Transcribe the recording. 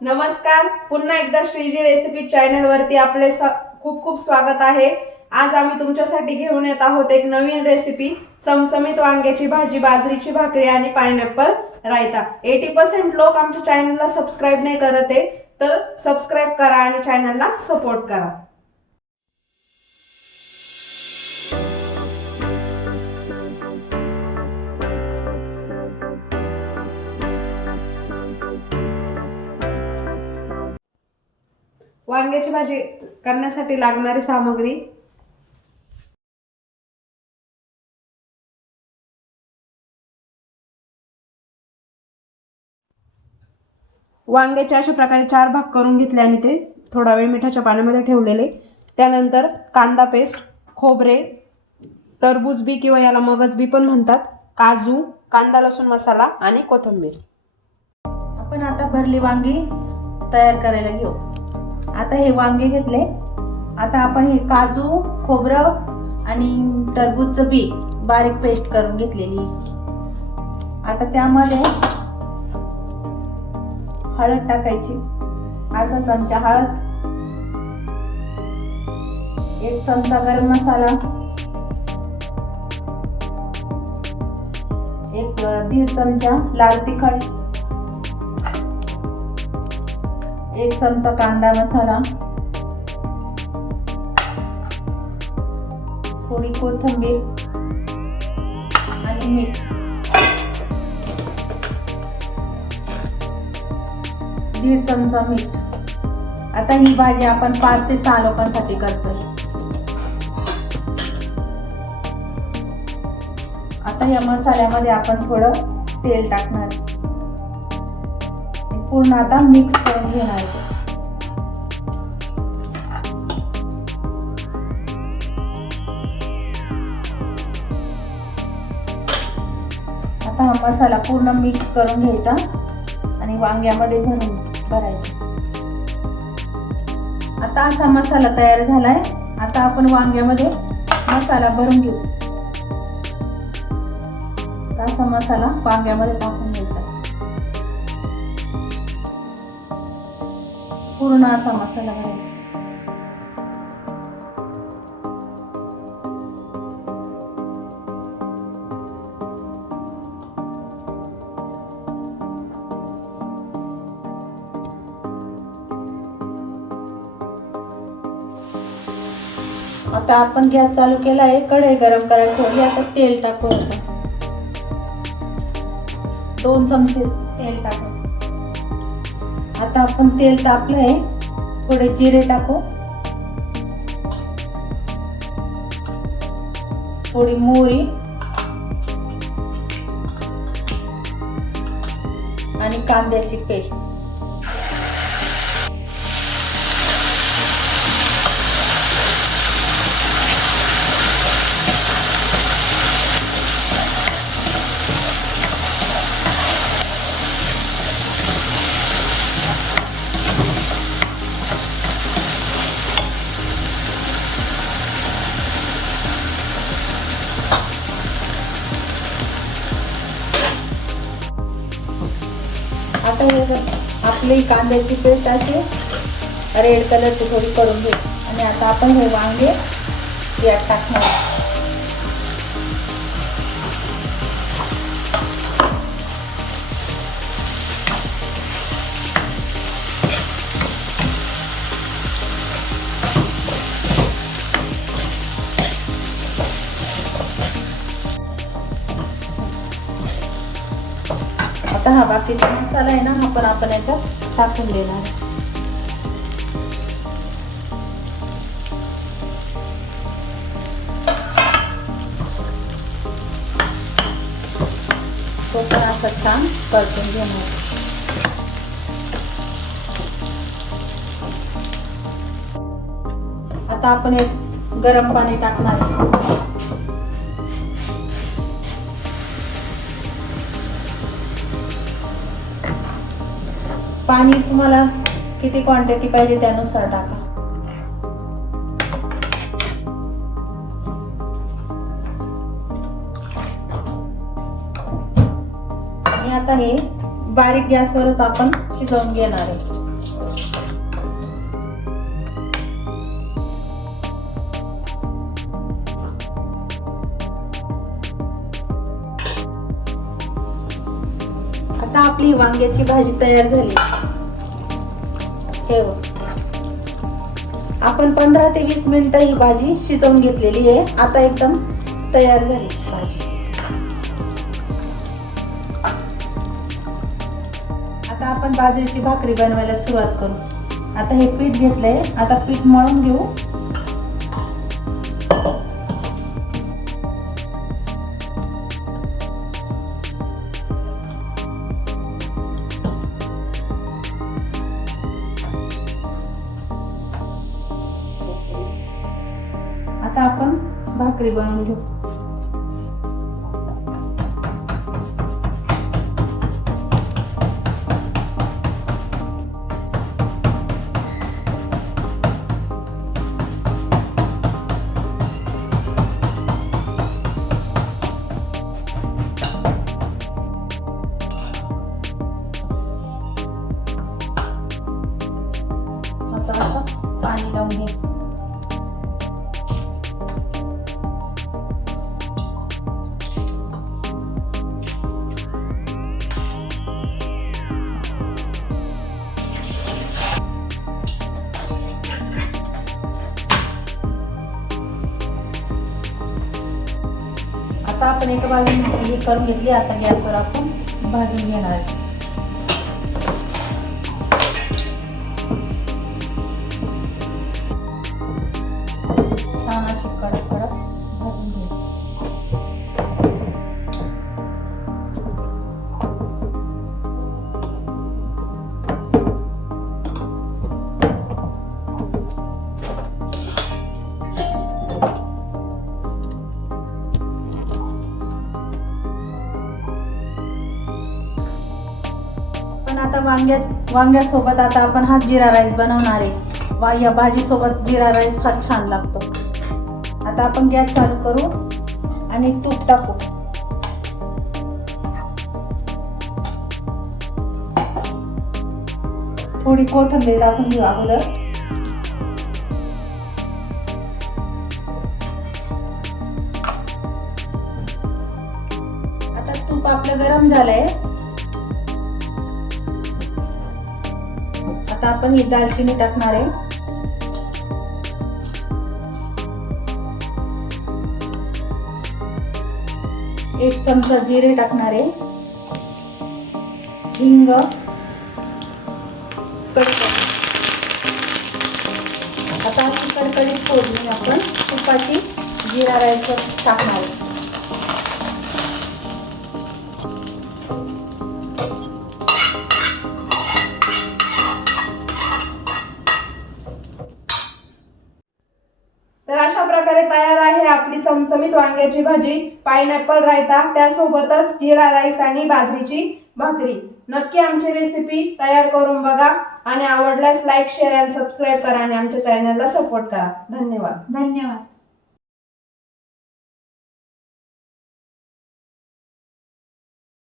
नमस्कार, पुन्हा एकदा श्रीजी रेसिपी चॅनल वरती आपले खूप खूप स्वागत आहे। आज आम्ही तुमच्यासाठी घेऊन येत आहोत एक नवीन रेसिपी, चमचमीत वांग्याची भाजी, बाजरीची भाकरी आणि पाइनएप्पल रायता। 80% लोक आमच्या चॅनलला सबस्क्राइब नाही करत आहे, तर सबस्क्राइब करा आणि चॅनलला सपोर्ट करा। वांग्याची भाजी करण्यासाठी लागणारी सामग्री: वांग्याचे अशा प्रकारे 4 भाग करून घेतले आणि ते थोडा वेळ मिठाच्या पाण्यामध्ये ठेवलेले। त्यानंतर कांदा पेस्ट, खोबरे, टरबूज बी किंवा याला मगज बी पण म्हणतात, काजू, कांदा लसूण मसाला आणि कोथिंबीर। आपण आता भरली वांगी तयार करायला घेऊ। आता हे वांगे घेतले, आता आपण हे काजू, खोबरं आणि टरबूजचं बी बारीक पेस्ट करून घेतलेली। आता त्यामध्ये हळद टाकायची, अर्धा चमचा हळद, 1 चमचा गरम मसाला, 1.5 चमचा लाल तिखट, 1 चमचा कांदा मसाला, थोडी कोथिंबीर आणि मीठ, 1.5 चमचा मीठ। आता ही भाजी आपण 5 ते 6 लोकांसाठी करतोय। आता या मसाल्यामध्ये आपण थोडं तेल टाकणार, पूर्ण आता मिक्स करून घेणार। आता हा मसाला पूर्ण मिक्स करून घ्यायचा आणि वांग्यामध्ये भरायचा। आता असा मसाला तयार झालाय। आता आपण वांग्यामध्ये मसाला भरून घेऊ। असा मसाला वांग्यामध्ये टाकून घ्यायचा, पूर्ण असा मसाला भरायचा। आता आपण गॅस चालू केला आहे, कढई गरम करायला ठेवली। आता तेल टाकू, 2 चमचे तेल टाकायचं। आता आपण तेल तापलंय, थोडे जिरे टाकू, थोडी मोहरी आणि कांद्याची पेस्ट। आता हे आपली कांद्याची पेस्ट अशी रेड कलरची थोडी करून घेऊ आणि आता आपण हे वांगे यात टाकणार। आता हा बाकीचा मसाला आहे ना, आपण याच्यात टाकून देणार। तो पण असं छान परतून घेणार। आता आपण एक गरम पाणी टाकणार। पाणी तुम्हाला किती क्वांटिटी पाहिजे त्यानुसार टाका। आणि आता हे बारीक गॅसवरच आपण शिजवून घेणार आहे। आता आपली वांग्याची भाजी तयार झाली. हे बघ. आपण 15 ते 20 मिनिटं ही भाजी शिजवून घेतलेली आहे. आता एकदम तयार झाली भाजी. आता आपण बाजरीची भाकरी बनवायला सुरुवात करू. आता हे पीठ घेतलंय. आता पीठ मळून घेऊ. आता आपण भाकरी बनवून घेऊ. आता असं पाणी लावून घे. आता आपण एका बाजूने हे करून घेतली. आता गॅसवर आपण भाजून घेणार आहे. छान अशी कडक कडक भाजून घे. आता वांग्यासोबत आता आपण हा जिरा राईस बनवणार आहे. या भाजी सोबत जिरा राईस फार छान लागतो. आता आपण गॅस चालू करू आणि तूप टाकू. थोडी कोथिंबीर टाकून घेऊ अगोदर. आता तूप आपलं गरम झालंय. आता आपण ही दालचिनी टाकणार आहे. एक चमचा जिरे टाकणार आहे. हिंग, कडीपत्ता. आता ही कडकडीत फोडणी आपण तुपाची जिरा राईस टाकणार आहे. तर अशा प्रकारे तयार आहे आपली चमचमीत वांग्याची भाजी, पाइनएपल रायता, त्यासोबतच जिरा राईस आणि बाजरीची भाकरी. नक्की आमची रेसिपी तयार करून बघा आणि आवडल्यास लाईक, शेअर आणि सबस्क्राईब करा आणि आमच्या चॅनलला सपोर्ट करा. धन्यवाद. धन्यवाद.